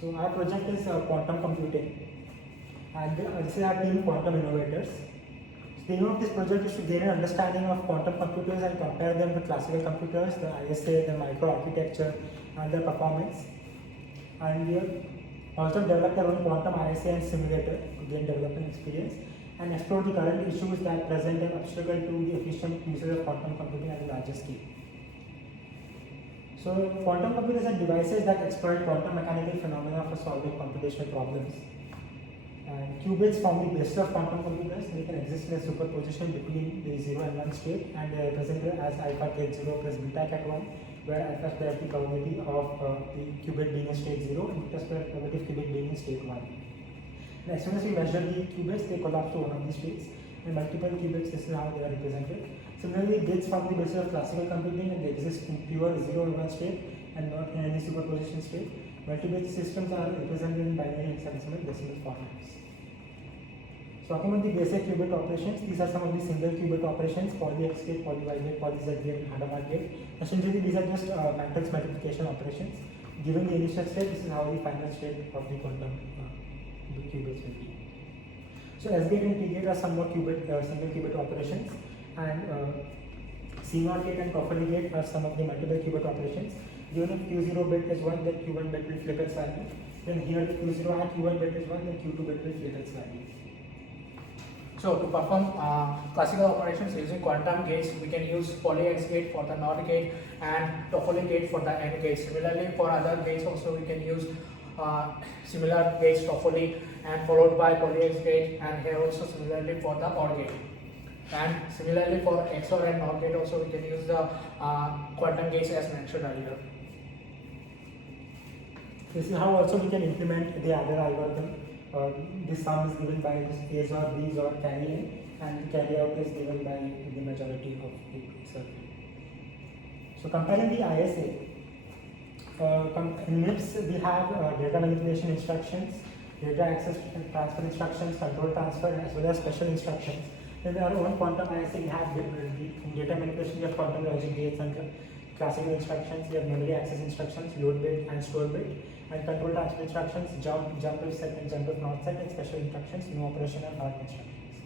So our project is quantum computing, and this is our team Quantum Innovators. So the aim of this project is to gain an understanding of quantum computers and compare them with classical computers, the ISA, the microarchitecture, and their performance. And we have also developed our own quantum ISA and simulator to gain development experience and explore the current issues that present an obstacle to the efficient usage of quantum computing at a larger scale. So quantum computers are devices that exploit quantum mechanical phenomena for solving computational problems. And qubits form the basis of quantum computers. They can exist in a superposition between the 0 and 1 state, and they are represented as alpha ket 0 plus beta ket 1, where alpha square is the probability of the qubit being in state 0 and beta square probability of qubit being in state 1. And as soon as we measure the qubits, they collapse to one of these states. And multiple qubits, this is how they are represented. Similarly, bits form the basis of classical computing, and they exist in pure 0 and 1 state and not in any superposition state. Multi-bit systems are represented in binary and hexadecimal decimal formats. So talking about the basic qubit operations, these are some of the single qubit operations: poly X gate, poly Y gate, poly Z gate, and Hadamard gate. Essentially, these are just matrix multiplication operations. Given the initial state, this is how the final state of the quantum qubits will be. So S gate and T gate are some more single qubit operations, and CMOS gate and Toffoli gate are some of the multiple qubit operations. Given if Q0 bit is 1, then Q1 bit will flip its value. Then here the Q0 and Q1 bit is 1, then Q2 bit will flip its value. So to perform classical operations using quantum gates, we can use poly X gate for the NOR gate and Toffoli gate for the AND gate. Similarly, for other gates also we can use similar gates, Toffoli, and followed by poly X gate, and here also similarly for the OR gate. And similarly for XOR and NOR gate also we can use the quantum gates as mentioned earlier. This is how also we can implement the adder algorithm. This sum is given by this A's or B's or carry in, and the carry out is given by the majority of the circuit. So comparing the ISA, in MIPS we have data manipulation instructions, data access transfer instructions, control transfer, as well as special instructions. In our own quantum ISA, we have data manipulation, we have quantum logic gates and classical instructions, we have memory access instructions, load bit and store bit, and control transfer instructions, jump if set and jump if not set, and special instructions, no operation and not instructions.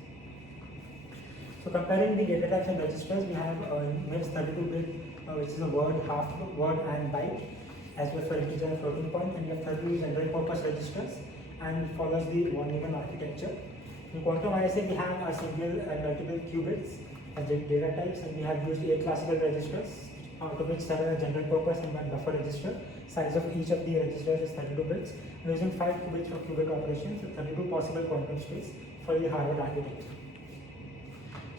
So comparing the data types and registers, we have MIPS 32-bit, which is a word, half word and byte, as well for integer and floating point, and we have 32 general purpose registers, and follows the von Neumann architecture. In quantum ISA, we have a single and multiple qubits as data types, and we have used 8 classical registers, out of which 7 are general purpose and 1 buffer register. Size of each of the registers is 32 bits. And using 5 qubits for qubit operations with 32 possible quantum states for the Harvard architecture.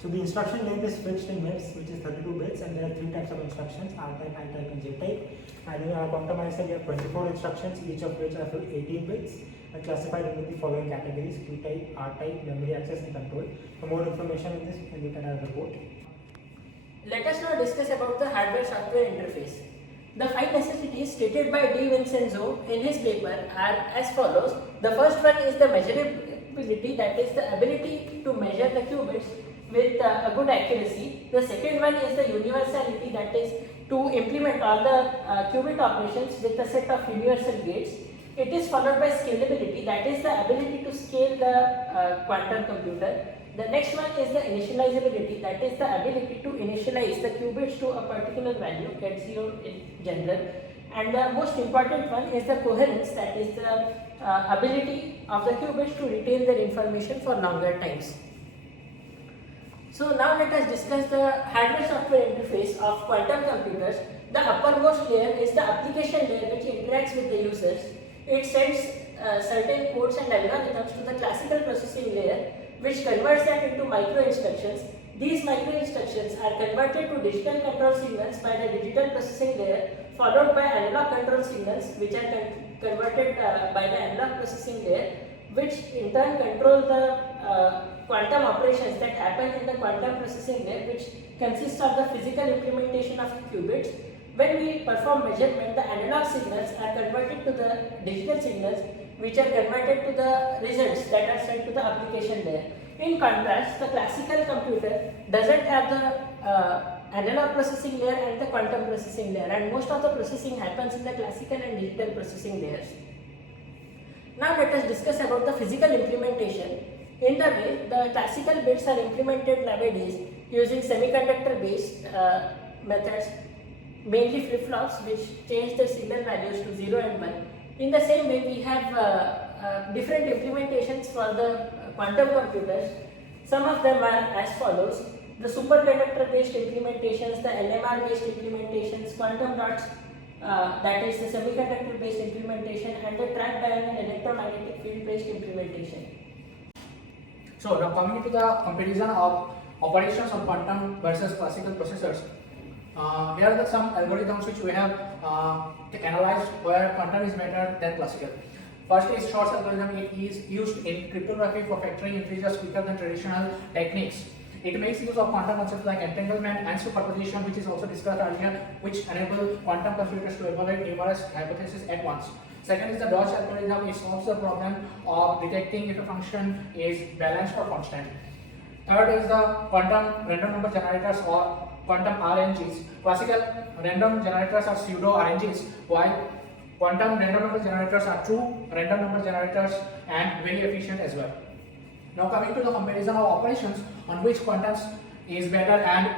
So the instruction length is fixed in MIPS, which is 32 bits, and there are 3 types of instructions: R type, I type, and J type. And in our quantum ISA, we have 24 instructions, each of which are for 18 bits, and classified into the following categories: Q type, R type, memory access, and control. For more information on this, you can look at our report. Let us now discuss about the hardware-software interface. The 5 necessities stated by DiVincenzo in his paper are as follows. The first one is the measurability, that is the ability to measure the qubits with a good accuracy. The second one is the universality, that is to implement all the qubit operations with a set of universal gates. It is followed by scalability, that is the ability to scale the quantum computer. The next one is the initializability, that is the ability to initialize the qubits to a particular value, ket 0 in general. And the most important one is the coherence, that is the ability of the qubits to retain their information for longer times. So now let us discuss the hardware-software interface of quantum computers. The uppermost layer is the application layer, which interacts with the users. It sends certain codes and algorithms to the classical processing layer, which converts that into micro instructions. These micro instructions are converted to digital control signals by the digital processing layer, followed by analog control signals, which are converted by the analog processing layer, which in turn control the quantum operations that happen in the quantum processing layer, which consists of the physical implementation of qubits. When we perform measurement, the analog signals are converted to the digital signals, which are converted to the results that are sent to the application layer. In contrast, the classical computer doesn't have the analog processing layer and the quantum processing layer, and most of the processing happens in the classical and digital processing layers. Now let us discuss about the physical implementation. In the way the classical bits are implemented nowadays using semiconductor based methods, mainly flip-flops which change the signal values to 0 and 1. In the same way we have different implementations for the quantum computers. Some of them are as follows: the superconductor based implementations, the NMR based implementations, quantum dots, that is the semiconductor based implementation, and the trapped ion and electromagnetic field based implementation. So now coming to the comparison of operations of quantum versus classical processors. Here are some algorithms which we have analyzed where quantum is better than classical. First is Shor's algorithm. It is used in cryptography for factoring integers quicker than traditional techniques. It makes use of quantum concepts like entanglement and superposition, which is also discussed earlier, which enable quantum computers to evaluate numerous hypotheses at once. Second is the Dodge algorithm. It solves the problem of detecting if a function is balanced or constant. Third is the quantum random number generators or quantum RNGs. Classical random generators are pseudo RNGs, while quantum random number generators are true random number generators and very efficient as well. Now coming to the comparison of operations on which quantum is better and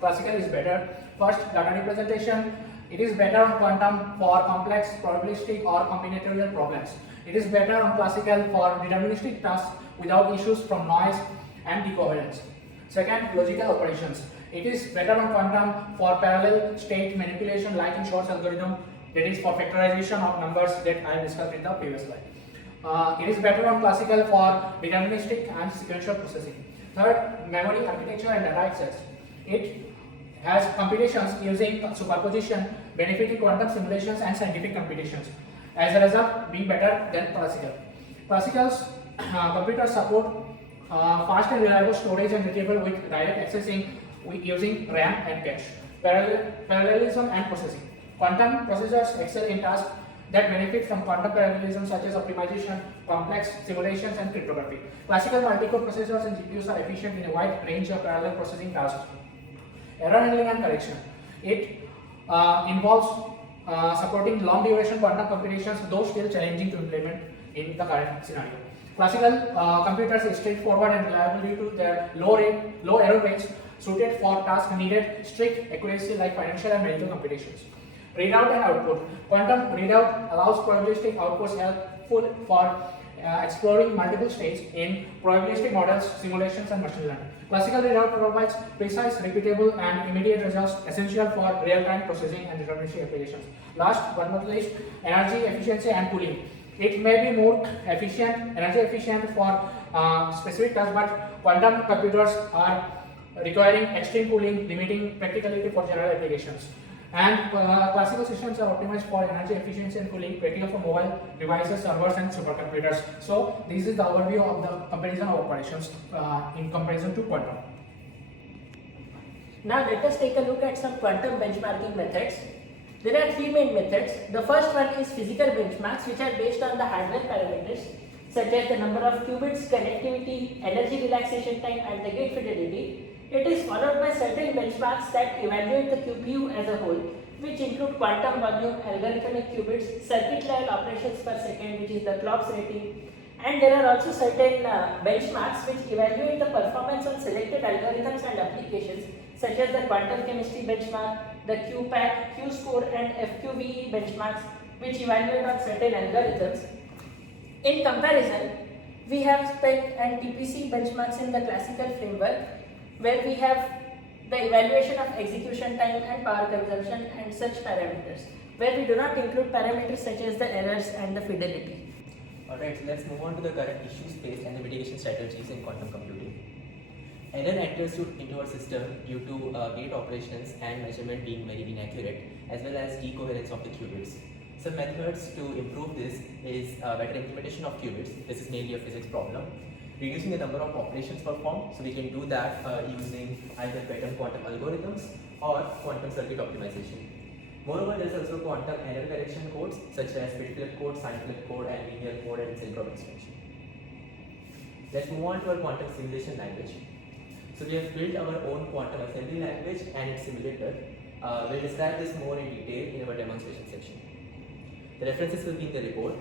classical is better. First, data representation. It is better on quantum for complex probabilistic or combinatorial problems. It is better on classical for deterministic tasks without issues from noise and decoherence. Second, logical operations. It is better on quantum for parallel state manipulation like in Shor's algorithm, that is for factorization of numbers that I discussed in the previous slide. It is better on classical for deterministic and sequential processing. Third, memory architecture and data access. It has computations using superposition benefiting quantum simulations and scientific computations. As a result, being better than classical. Classical's computers support fast and reliable storage and retrieval with direct accessing using RAM and cache. Parallelism and processing. Quantum processors excel in tasks that benefit from quantum parallelism such as optimization, complex simulations and cryptography. Classical multi-core processors and GPUs are efficient in a wide range of parallel processing tasks. Error handling and correction. It involves supporting long duration quantum computations, though still challenging to implement in the current scenario. Classical computers is straightforward and reliable due to their low error rates suited for tasks needed strict accuracy like financial and medical computations. Readout and output. Quantum readout allows probabilistic outputs helpful for exploring multiple states in probabilistic models, simulations and machine learning. Classical readout provides precise, repeatable and immediate results essential for real-time processing and deterministic applications. Last but not least, energy efficiency and cooling. It may be more energy efficient for specific tasks, but quantum computers are requiring extreme cooling, limiting practicality for general applications. And classical systems are optimized for energy efficiency and cooling, critical for mobile devices, servers and supercomputers. So this is the overview of the comparison of operations in comparison to quantum. Now let us take a look at some quantum benchmarking methods. There are three main methods. The first one is physical benchmarks, which are based on the hardware parameters such as the number of qubits, connectivity, energy relaxation time and the gate fidelity. It is followed by certain benchmarks that evaluate the QPU as a whole, which include quantum volume, algorithmic qubits, circuit level operations per second, which is the clock's rating, and there are also certain benchmarks which evaluate the performance on selected algorithms and applications, such as the quantum chemistry benchmark, the QPAC, Q-score, and FQVE benchmarks, which evaluate on certain algorithms. In comparison, we have SPEC and TPC benchmarks in the classical framework, where we have the evaluation of execution time and power consumption and such parameters, where we do not include parameters such as the errors and the fidelity. Alright, so let's move on to the current issues faced and the mitigation strategies in quantum computing. Error enters into our system due to gate operations and measurement being very inaccurate, as well as decoherence of the qubits. Some methods to improve this is better implementation of qubits. This is mainly a physics problem. Reducing the number of operations performed, so we can do that using either better quantum algorithms or quantum circuit optimization. Moreover, there is also quantum error correction codes such as bit-flip code, sign-flip code, and linear code and synchrone extension. Let's move on to our quantum simulation language. So we have built our own quantum assembly language and its simulator. We'll describe this more in detail in our demonstration section. The references will be in the report.